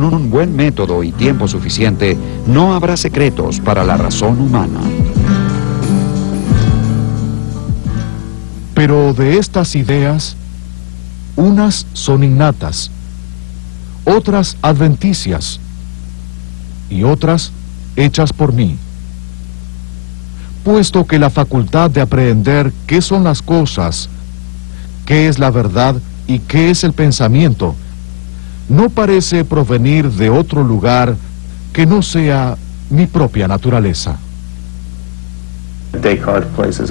Con un buen método y tiempo suficiente, no habrá secretos para la razón humana. Pero de estas ideas, unas son innatas, otras adventicias y otras hechas por mí. Puesto que la facultad de aprehender qué son las cosas, qué es la verdad y qué es el pensamiento, no parece provenir de otro lugar que no sea mi propia naturaleza. Descartes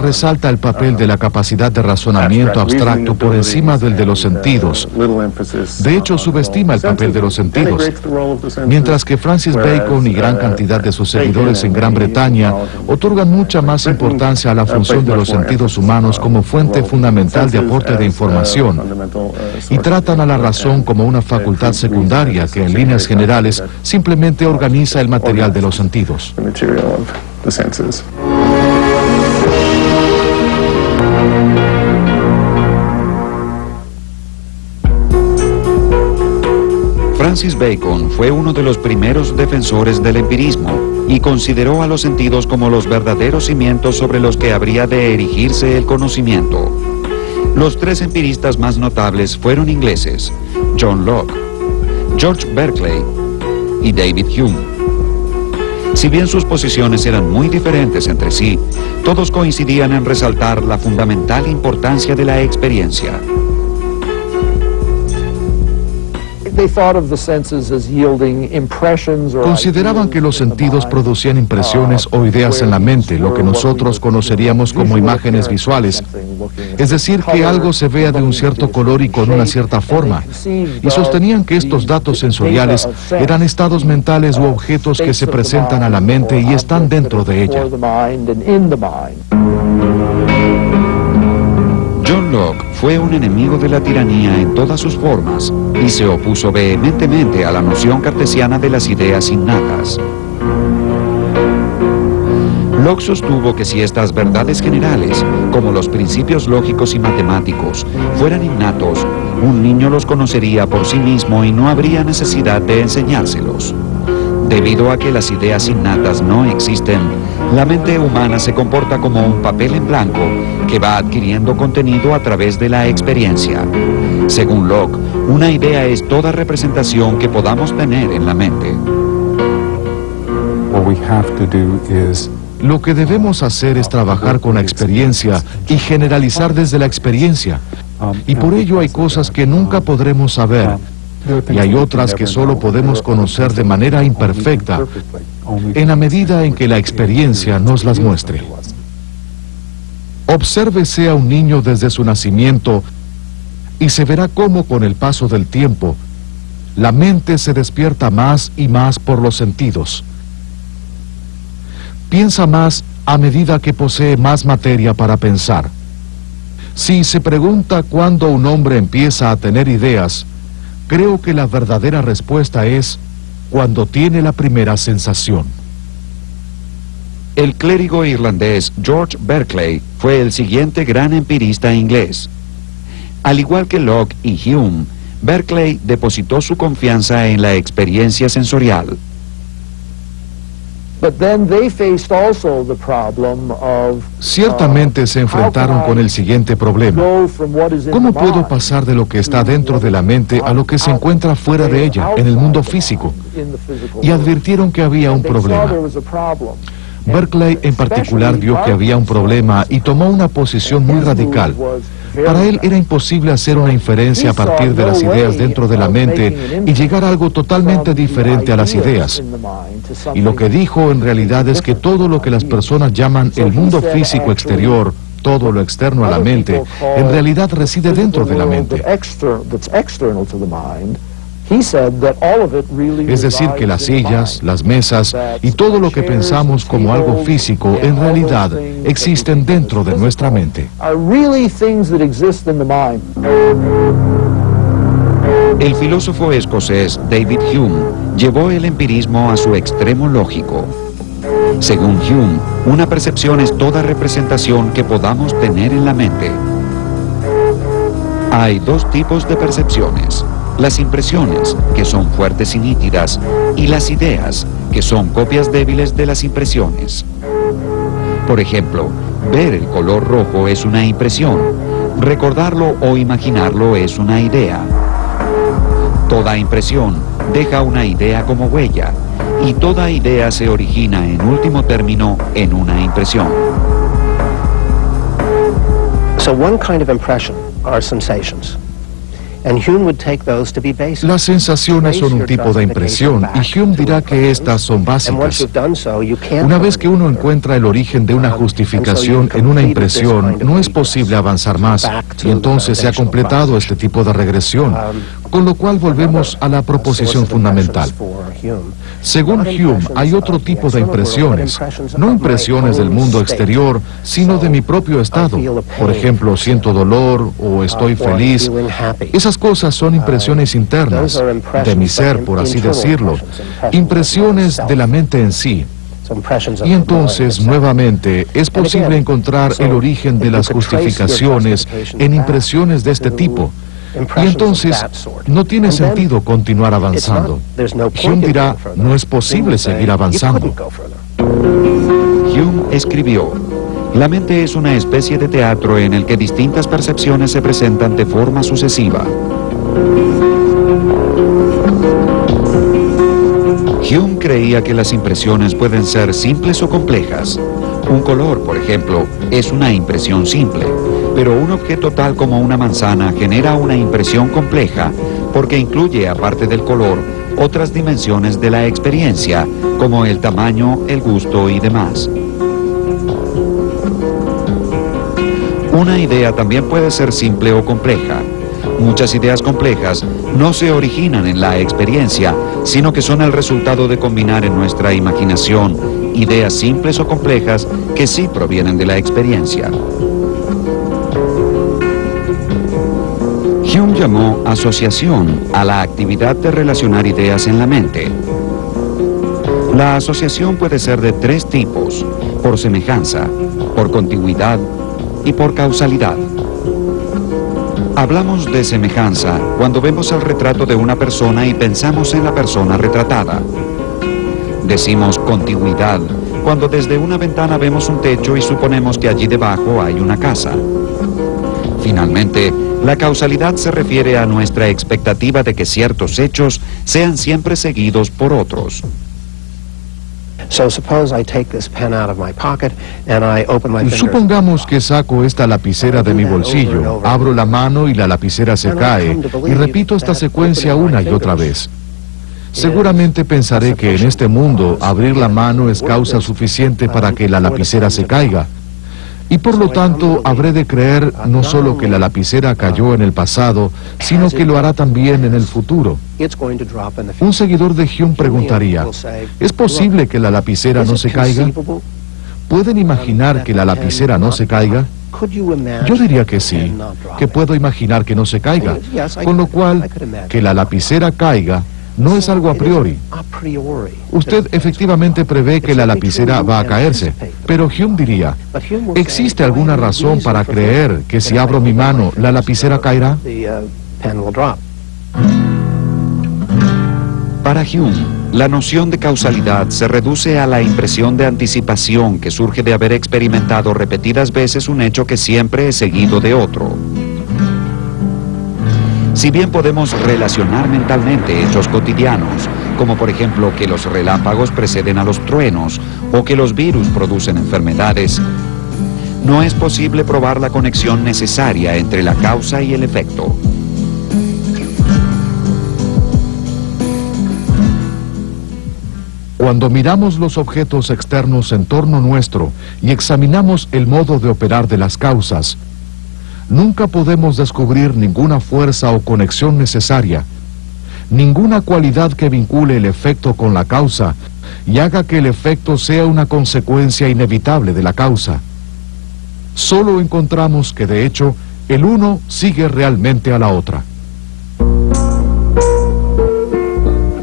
resalta el papel de la capacidad de razonamiento abstracto por encima del de los sentidos. De hecho, subestima el papel de los sentidos, mientras que Francis Bacon y gran cantidad de sus seguidores en Gran Bretaña otorgan mucha más importancia a la función de los sentidos humanos como fuente fundamental de aporte de información, y tratan a la razón como una facultad secundaria que en líneas generales simplemente organiza el material de los sentidos. Francis Bacon fue uno de los primeros defensores del empirismo y consideró a los sentidos como los verdaderos cimientos sobre los que habría de erigirse el conocimiento. Los tres empiristas más notables fueron ingleses: John Locke, George Berkeley y David Hume. Si bien sus posiciones eran muy diferentes entre sí, todos coincidían en resaltar la fundamental importancia de la experiencia. Consideraban que los sentidos producían impresiones o ideas en la mente, lo que nosotros conoceríamos como imágenes visuales. Es decir, que algo se vea de un cierto color y con una cierta forma. Y sostenían que estos datos sensoriales eran estados mentales u objetos que se presentan a la mente y están dentro de ella. John Locke fue un enemigo de la tiranía en todas sus formas y se opuso vehementemente a la noción cartesiana de las ideas innatas. Locke sostuvo que si estas verdades generales, como los principios lógicos y matemáticos, fueran innatos, un niño los conocería por sí mismo y no habría necesidad de enseñárselos. Debido a que las ideas innatas no existen, la mente humana se comporta como un papel en blanco que va adquiriendo contenido a través de la experiencia. Según Locke, una idea es toda representación que podamos tener en la mente. Lo que debemos hacer es trabajar con la experiencia y generalizar desde la experiencia. Y por ello hay cosas que nunca podremos saber, y hay otras que solo podemos conocer de manera imperfecta, en la medida en que la experiencia nos las muestre. Obsérvese a un niño desde su nacimiento y se verá cómo con el paso del tiempo la mente se despierta más y más por los sentidos. Piensa más a medida que posee más materia para pensar. Si se pregunta cuándo un hombre empieza a tener ideas, creo que la verdadera respuesta es cuando tiene la primera sensación. El clérigo irlandés George Berkeley fue el siguiente gran empirista inglés. Al igual que Locke y Hume, Berkeley depositó su confianza en la experiencia sensorial. Ciertamente se enfrentaron con el siguiente problema: ¿cómo puedo pasar de lo que está dentro de la mente a lo que se encuentra fuera de ella, en el mundo físico? Y advirtieron que había un problema. Berkeley en particular vio que había un problema y tomó una posición muy radical. Para él era imposible hacer una inferencia a partir de las ideas dentro de la mente y llegar a algo totalmente diferente a las ideas. Y lo que dijo en realidad es que todo lo que las personas llaman el mundo físico exterior, todo lo externo a la mente, en realidad reside dentro de la mente. Es decir, que las sillas, las mesas y todo lo que pensamos como algo físico en realidad existen dentro de nuestra mente. El filósofo escocés David Hume llevó el empirismo a su extremo lógico. Según Hume, una percepción es toda representación que podamos tener en la mente. Hay dos tipos de percepciones: las impresiones, que son fuertes y nítidas, y las ideas, que son copias débiles de las impresiones. Por ejemplo, ver el color rojo es una impresión, recordarlo o imaginarlo es una idea. Toda impresión deja una idea como huella, y toda idea se origina en último término en una impresión. So one kind of impression are sensations. And Hume would take those to be basic. Las sensaciones son un tipo de impresión y Hume dirá que estas son básicas. Una vez que uno encuentra el origen de una justificación en una impresión, no es posible avanzar más y entonces se ha completado este tipo de regresión, con lo cual volvemos a la proposición fundamental. Según Hume, hay otro tipo de impresiones, no impresiones del mundo exterior, sino de mi propio estado. Por ejemplo, siento dolor o estoy feliz. Esas cosas son impresiones internas, de mi ser, por así decirlo, impresiones de la mente en sí. Y entonces, nuevamente, es posible encontrar el origen de las justificaciones en impresiones de este tipo. Y entonces, no tiene sentido continuar avanzando. Hume dirá, no es posible seguir avanzando. Hume escribió: la mente es una especie de teatro en el que distintas percepciones se presentan de forma sucesiva. Hume creía que las impresiones pueden ser simples o complejas. Un color, por ejemplo, es una impresión simple, pero un objeto tal como una manzana genera una impresión compleja porque incluye, aparte del color, otras dimensiones de la experiencia, como el tamaño, el gusto y demás. Una idea también puede ser simple o compleja. Muchas ideas complejas no se originan en la experiencia, sino que son el resultado de combinar en nuestra imaginación ideas simples o complejas que sí provienen de la experiencia. Hume llamó asociación a la actividad de relacionar ideas en la mente. La asociación puede ser de tres tipos: por semejanza, por contigüidad y por causalidad. Hablamos de semejanza cuando vemos el retrato de una persona y pensamos en la persona retratada. Decimos contigüidad cuando desde una ventana vemos un techo y suponemos que allí debajo hay una casa. Finalmente, la causalidad se refiere a nuestra expectativa de que ciertos hechos sean siempre seguidos por otros. Supongamos que saco esta lapicera de mi bolsillo, abro la mano y la lapicera se cae, y repito esta secuencia una y otra vez. Seguramente pensaré que en este mundo abrir la mano es causa suficiente para que la lapicera se caiga. Y por lo tanto, habré de creer no solo que la lapicera cayó en el pasado, sino que lo hará también en el futuro. Un seguidor de Hume preguntaría, ¿es posible que la lapicera no se caiga? ¿Pueden imaginar que la lapicera no se caiga? Yo diría que sí, que puedo imaginar que no se caiga, con lo cual, que la lapicera caiga no es algo a priori. Usted efectivamente prevé que la lapicera va a caerse, pero Hume diría, ¿existe alguna razón para creer que si abro mi mano, la lapicera caerá? Para Hume, la noción de causalidad se reduce a la impresión de anticipación que surge de haber experimentado repetidas veces un hecho que siempre es seguido de otro. Si bien podemos relacionar mentalmente hechos cotidianos, como por ejemplo que los relámpagos preceden a los truenos o que los virus producen enfermedades, no es posible probar la conexión necesaria entre la causa y el efecto. Cuando miramos los objetos externos en torno nuestro y examinamos el modo de operar de las causas, nunca podemos descubrir ninguna fuerza o conexión necesaria, ninguna cualidad que vincule el efecto con la causa y haga que el efecto sea una consecuencia inevitable de la causa. Solo encontramos que, de hecho, el uno sigue realmente a la otra.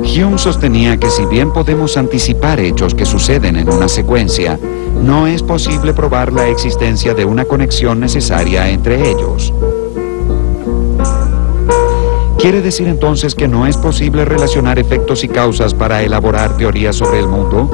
Hume sostenía que si bien podemos anticipar hechos que suceden en una secuencia, no es posible probar la existencia de una conexión necesaria entre ellos. ¿Quiere decir entonces que no es posible relacionar efectos y causas para elaborar teorías sobre el mundo?